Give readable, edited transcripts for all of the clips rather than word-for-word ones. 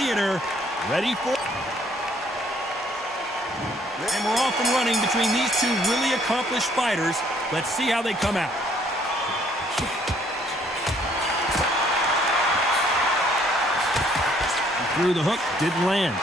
theater, ready for... And we're off and running between these two really accomplished fighters. Let's see how they come out. He threw the hook, didn't land.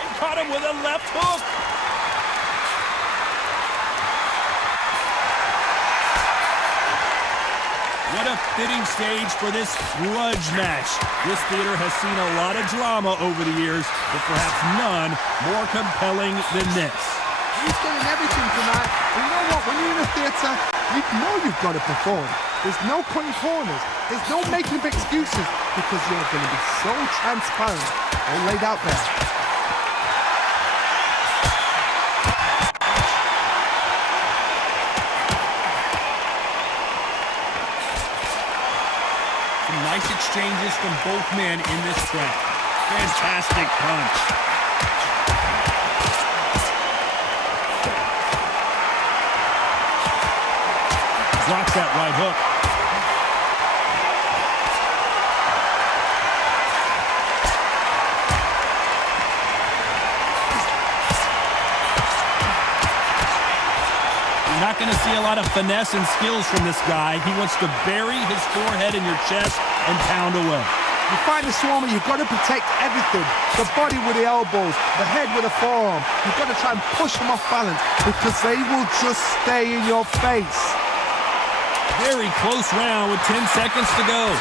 And caught him with a left hook. What a fitting stage for this grudge match. This theater has seen a lot of drama over the years, but perhaps none more compelling than this. He's getting everything tonight. And you know what? When you're in a theater, you know you've got to perform. There's no cutting corners. There's no making of excuses because you're going to be so transparent all laid out there. Nice exchanges from both men in this round. Fantastic punch. Blocks that right hook. You're not going to see a lot of finesse and skills from this guy. He wants to bury his forehead in your chest and pound away. You fight the Swarmer, you've got to protect everything. The body with the elbows, the head with the forearm. You've got to try and push them off balance because they will just stay in your face. Very close round with 10 seconds to go.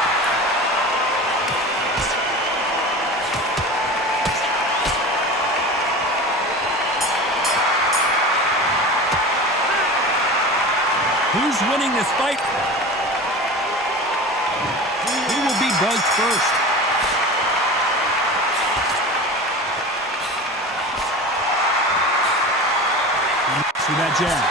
Who's winning this fight? Who will be buzzed first? See that jab.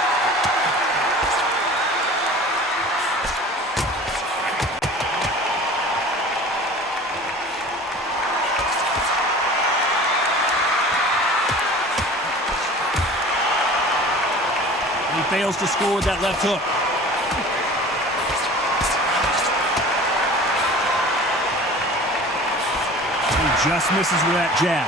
He fails to score with that left hook. Just misses with that jab.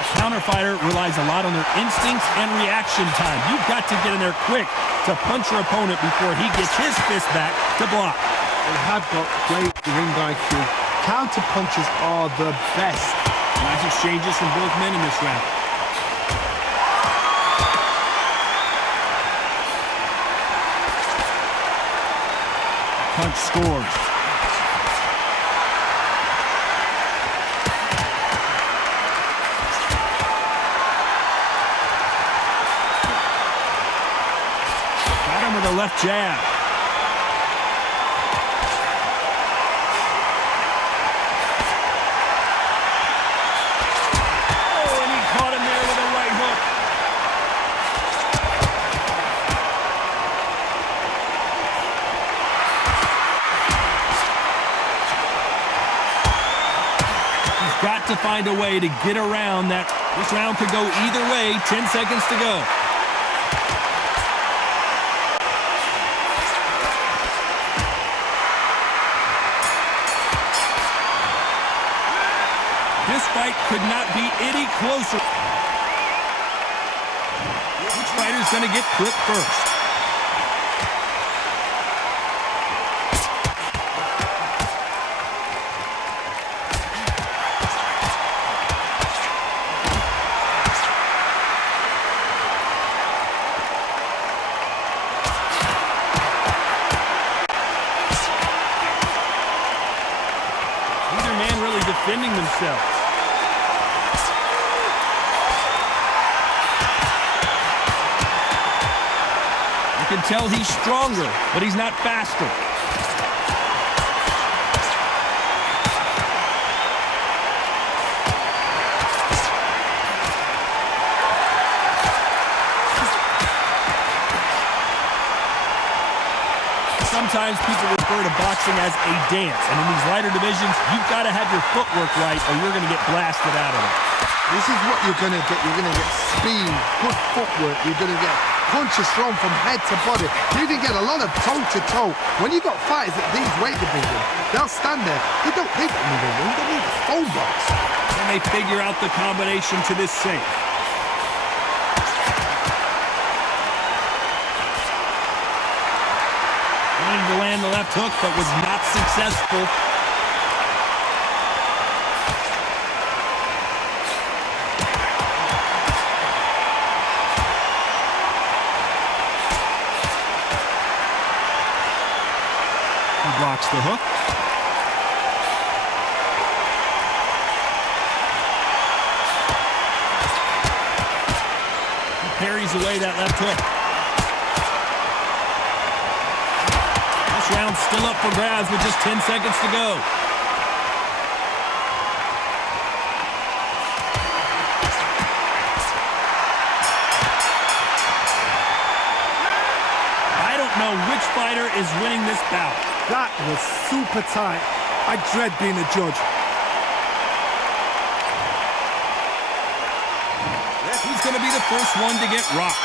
A counter fighter relies a lot on their instincts and reaction time. You've got to get in there quick to punch your opponent before he gets his fist back to block. They have got great ring IQ. Counter punches are the best. Nice exchanges from both men in this round. Punch scores. Got him with a left jab. Got to find a way to get around that. This round could go either way. 10 seconds to go. This fight could not be any closer. Which fighter's going to get clipped first? Defending themselves. You can tell he's stronger, but he's not faster. Sometimes people refer to boxing as a dance, and in these lighter divisions, you've got to have your footwork right or you're going to get blasted out of it. This is what you're going to get. You're going to get speed, good footwork. You're going to get punches thrown from head to body. You can get a lot of toe-to-toe. When you got fighters at these weight divisions, they'll stand there. They don't need a ring. They need a phone box. And they figure out the combination to this safe. To land the left hook, but was not successful. He blocks the hook. He parries away that left hook. Round still up for grabs with just 10 seconds to go. I don't know which fighter is winning this bout. That was super tight. I dread being a judge. Who's going to be the first one to get rocked?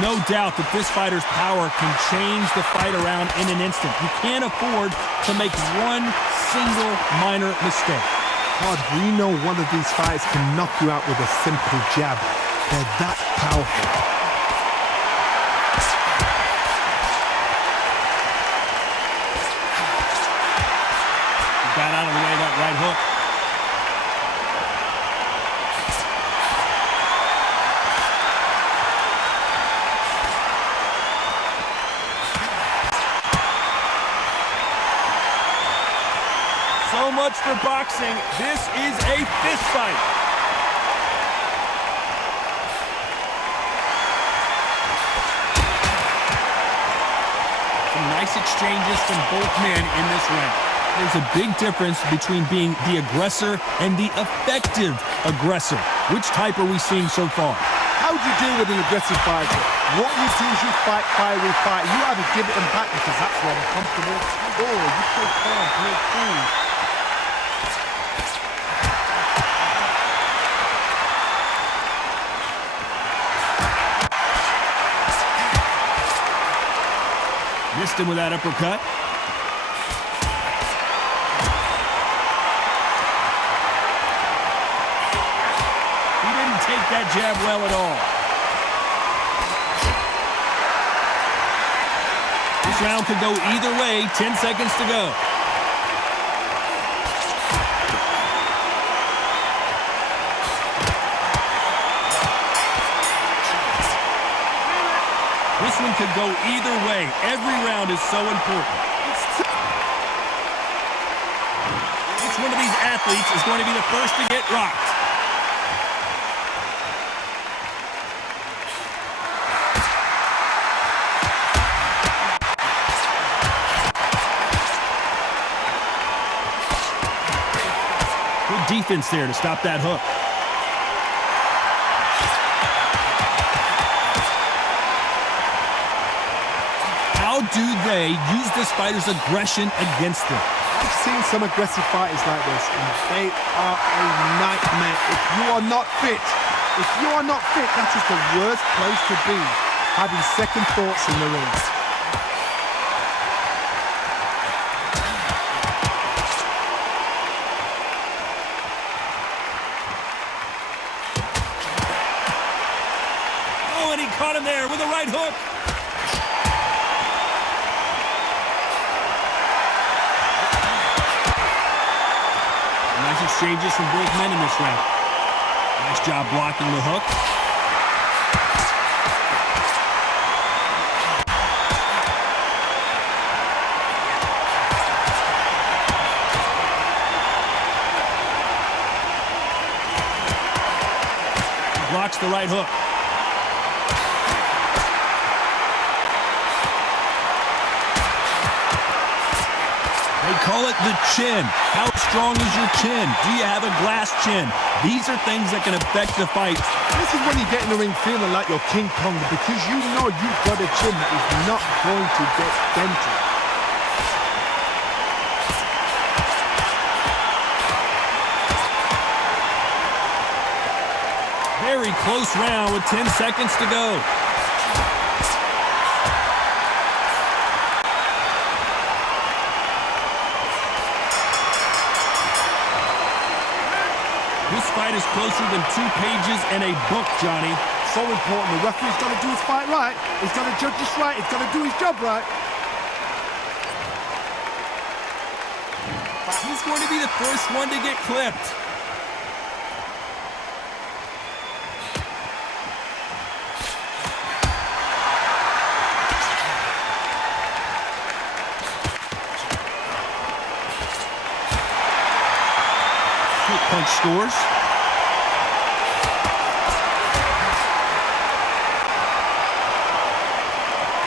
No doubt that this fighter's power can change the fight around in an instant. You can't afford to make one single minor mistake. God, we know one of these fighters can knock you out with a simple jab. They're that powerful. He got out of the way of that right hook. So much for boxing. This is a fist fight. Some nice exchanges from both men in this round. There's a big difference between being the aggressor and the effective aggressor. Which type are we seeing so far? How do you deal with an aggressive fighter? What you do is you fight, fiery fight. You either give it them back because that's where they're comfortable, or you play calm, play cool. Missed him with that uppercut. He didn't take that jab well at all. This round could go either way. 10 seconds to go. This one could go either way. Every round is so important. Which one of these athletes is going to be the first to get rocked? Good defense there to stop that hook. How do they use this fighter's aggression against them? I've seen some aggressive fighters like this, and they are a nightmare. If you are not fit, that is the worst place to be, having second thoughts in the ring. Oh, and he caught him there with a right hook. Nice exchanges from both men in this round. Nice job blocking the hook. He blocks the right hook. They call it the chin. How strong is your chin? Do you have a glass chin? These are things that can affect the fight. This is when you get in the ring feeling like you're King Kong because you know you've got a chin that is not going to get dented. Very close round with 10 seconds to go. This fight is closer than 2 pages in a book, Johnny. So important. The referee's got to do his fight right. He's got to judge this right. He's got to do his job right. He's going to be the first one to get clipped. Quick punch scores.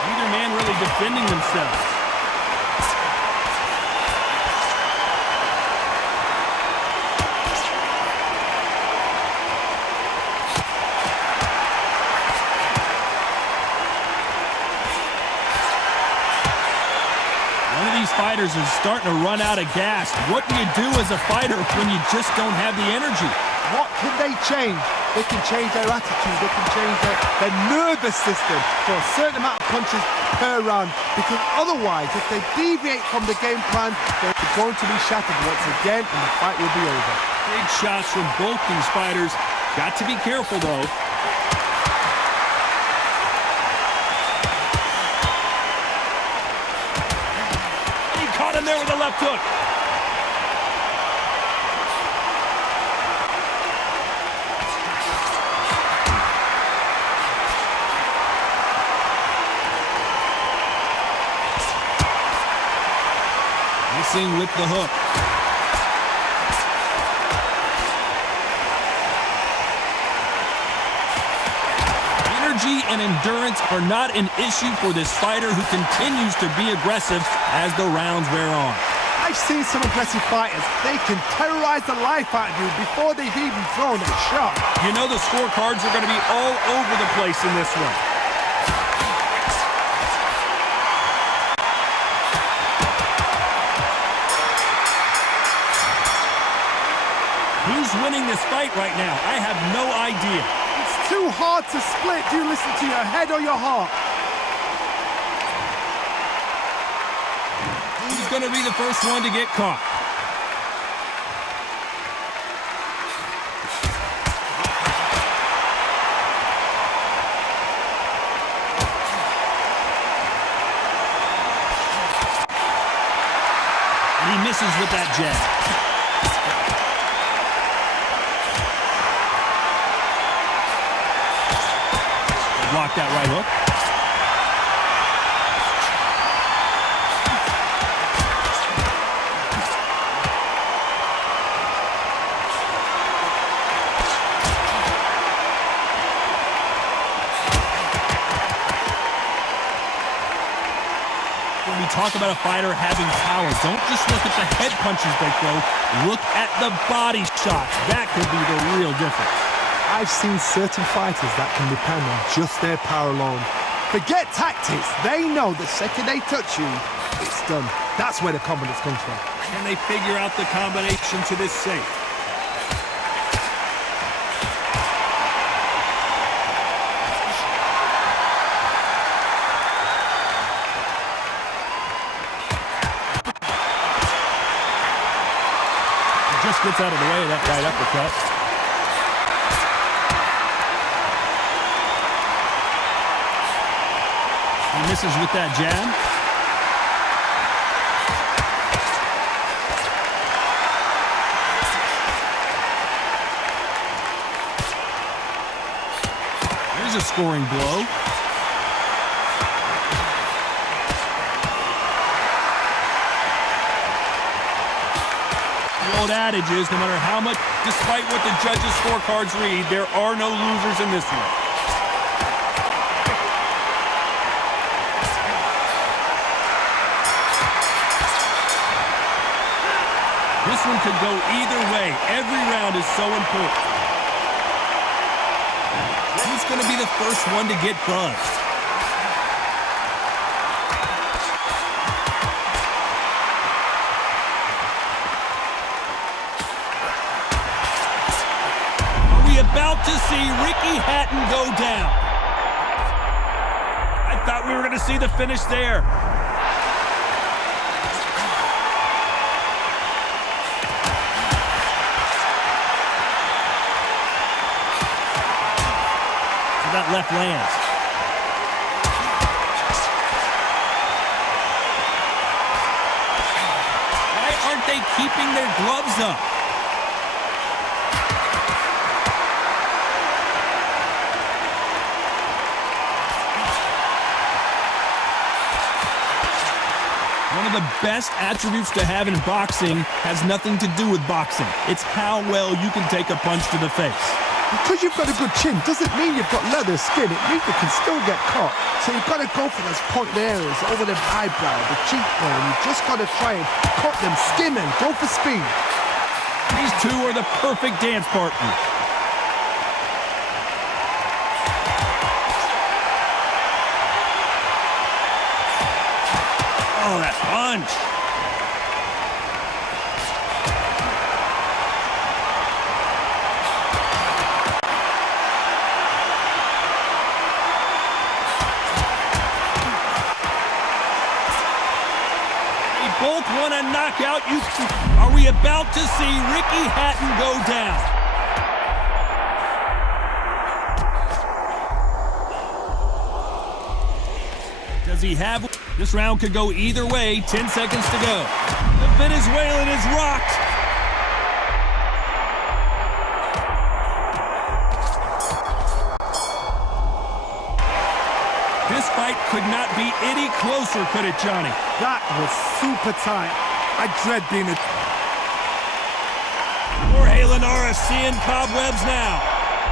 Neither man really defending themselves. Fighters are starting to run out of gas. What do you do as a fighter when you just don't have the energy? What can they change? They can change their attitude. They can change their nervous system for a certain amount of punches per round. Because otherwise, if they deviate from the game plan, they're going to be shattered once again and the fight will be over. Big shots from both these fighters. Got to be careful, though. Caught him there with a left hook. Missing with the hook. Energy and endurance are not an issue for this fighter who continues to be aggressive as the rounds wear on. I've seen some aggressive fighters. They can terrorize the life out of you before they've even thrown a shot. You know the scorecards are going to be all over the place in this one. Who's winning this fight right now? I have no idea. It's too hard to split. Do you listen to your head or your heart? Who's going to be the first one to get caught? And he misses with that jab. Block that right hook. When we talk about a fighter having power, don't just look at the head punches they throw. Look at the body shots. That could be the real difference. I've seen certain fighters that can depend on just their power alone. Forget tactics. They know the second they touch you, it's done. That's where the confidence comes from. Can they figure out the combination to this safe? He just gets out of the way of that right uppercut. He misses with that jab. There's a scoring blow. The old adage is, no matter how much, despite what the judges' scorecards read, there are no losers in this one. one could go either way. Every round is so important. Who's going to be the first one to get buzzed? Are we about to see Ricky Hatton go down? I thought we were going to see the finish there. That left lands. Why aren't they keeping their gloves up? One of the best attributes to have in boxing has nothing to do with boxing. It's how well you can take a punch to the face. Because you've got a good chin doesn't mean you've got leather skin. It means you can still get caught. So you've got to go for those pointed areas over the eyebrow, the cheekbone. You've just got to try and cut them, skim them, go for speed. These two are the perfect dance partners. Oh, that punch. Both want a knockout. Are we about to see Ricky Hatton go down? Does he have... This round could go either way. 10 seconds to go. The Venezuelan is rocked. This fight could not be any closer, could it, Johnny? That was super tight. I dread being a... Jorge Linares seeing cobwebs now.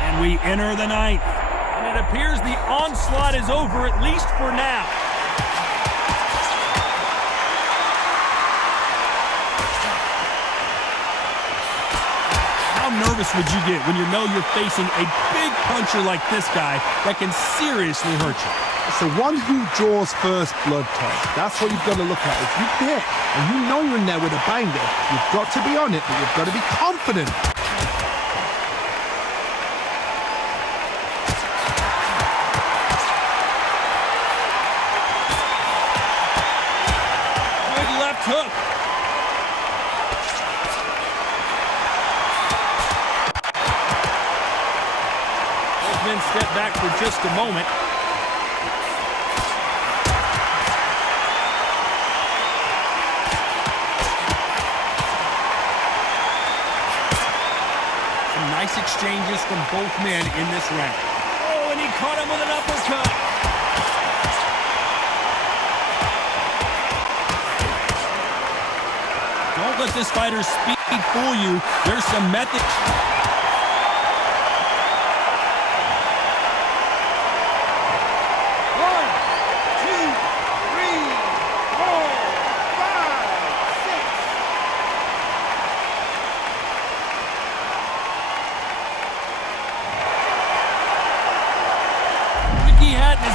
And we enter the ninth. And it appears the onslaught is over, at least for now. How nervous would you get when you know you're facing a big puncher like this guy that can seriously hurt you? It's the one who draws first blood, Todd. That's what you've got to look at. If you're there and you know you're in there with a banger, you've got to be on it, but you've got to be confident. Good left hook. Both men step back for just a moment. Nice exchanges from both men in this round. Oh, and he caught him with an uppercut. Don't let this fighter's speed fool you. There's some method.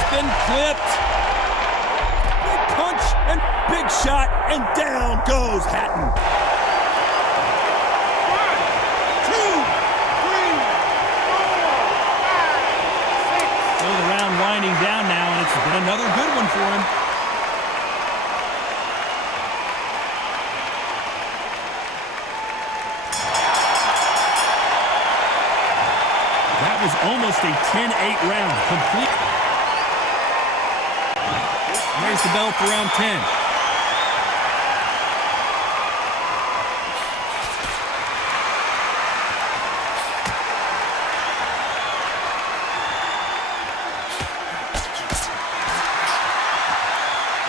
Been clipped. Big punch and big shot, and down goes Hatton. 1, 2, 3, 4, 5, 6. So the round winding down now, and it's been another good one for him. That was almost a 10-8 round, complete. There's the bell for round 10.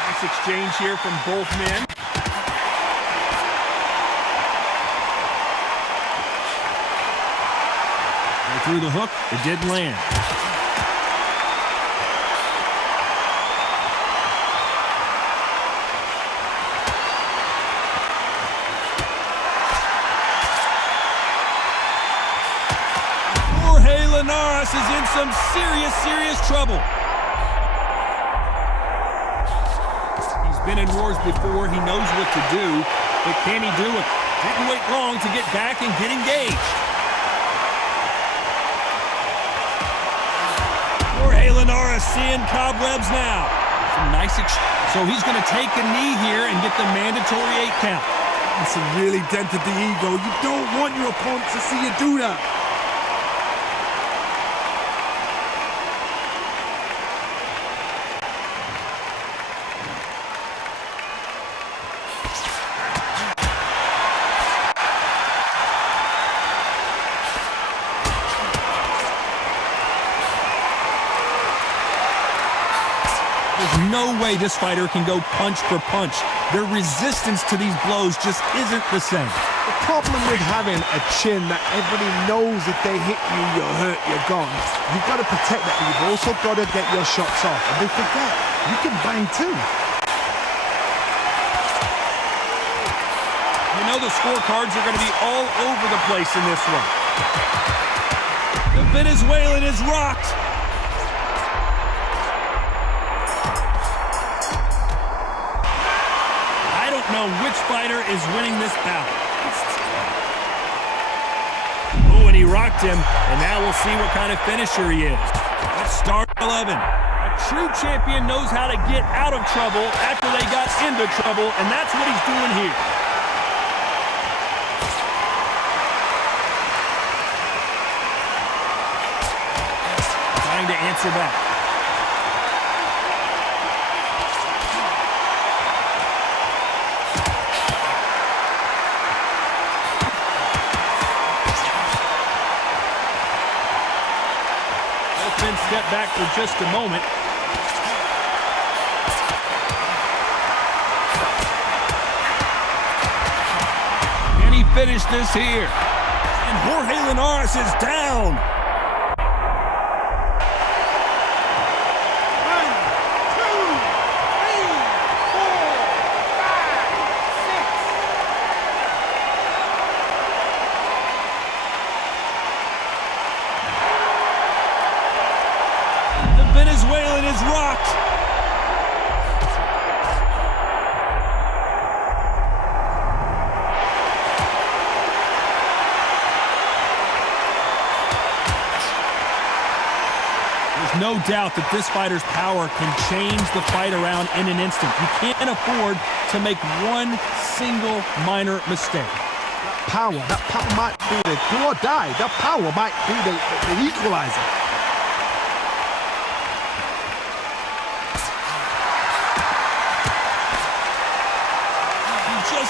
Nice exchange here from both men. They threw the hook. It didn't land. Linares is in some serious trouble. He's been in wars before. He knows what to do, but can he do it? Didn't wait long to get back and get engaged. Jorge Linares seeing cobwebs now. Some nice so he's going to take a knee here and get the mandatory 8 count. It's really dented the ego. You don't want your opponent to see you do that. There's no way this fighter can go punch for punch. Their resistance to these blows just isn't the same. The problem with having a chin that everybody knows if they hit you, you're hurt, you're gone. You've got to protect that, but you've also got to get your shots off. And they forget, you can bang too. You know the scorecards are going to be all over the place in this one. The Venezuelan is rocked. I don't know which fighter is winning this bout. Oh, and he rocked him, and now we'll see what kind of finisher he is. Let's start 11. A true champion knows how to get out of trouble after they got into trouble, and that's what he's doing here. Trying to answer back. Step back for just a moment. Can he finish this here? And Jorge Linares is down. Venezuelan is rocked. There's no doubt that this fighter's power can change the fight around in an instant. You can't afford to make one single minor mistake. That power might be the do or die. That power might be the equalizer.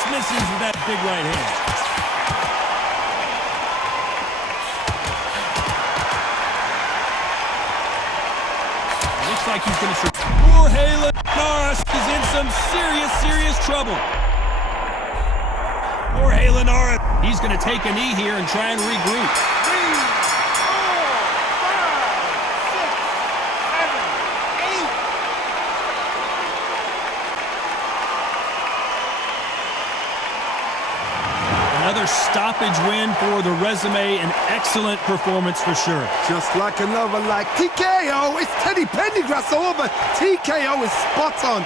Misses with that big right hand. Looks like he's going to shoot. Jorge Linares is in some serious trouble. Jorge Linares, he's going to take a knee here and try and regroup. 3, 4, 5, 6, 7, 8. Another stoppage win for the resume, an excellent performance for sure. Just like another TKO, it's Teddy Pendergrass over. TKO is spot on.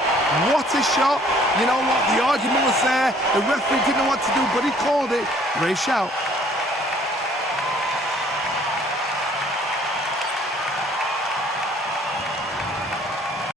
What a shot. You know what, the argument was there. The referee didn't know what to do, but he called it. Great shout.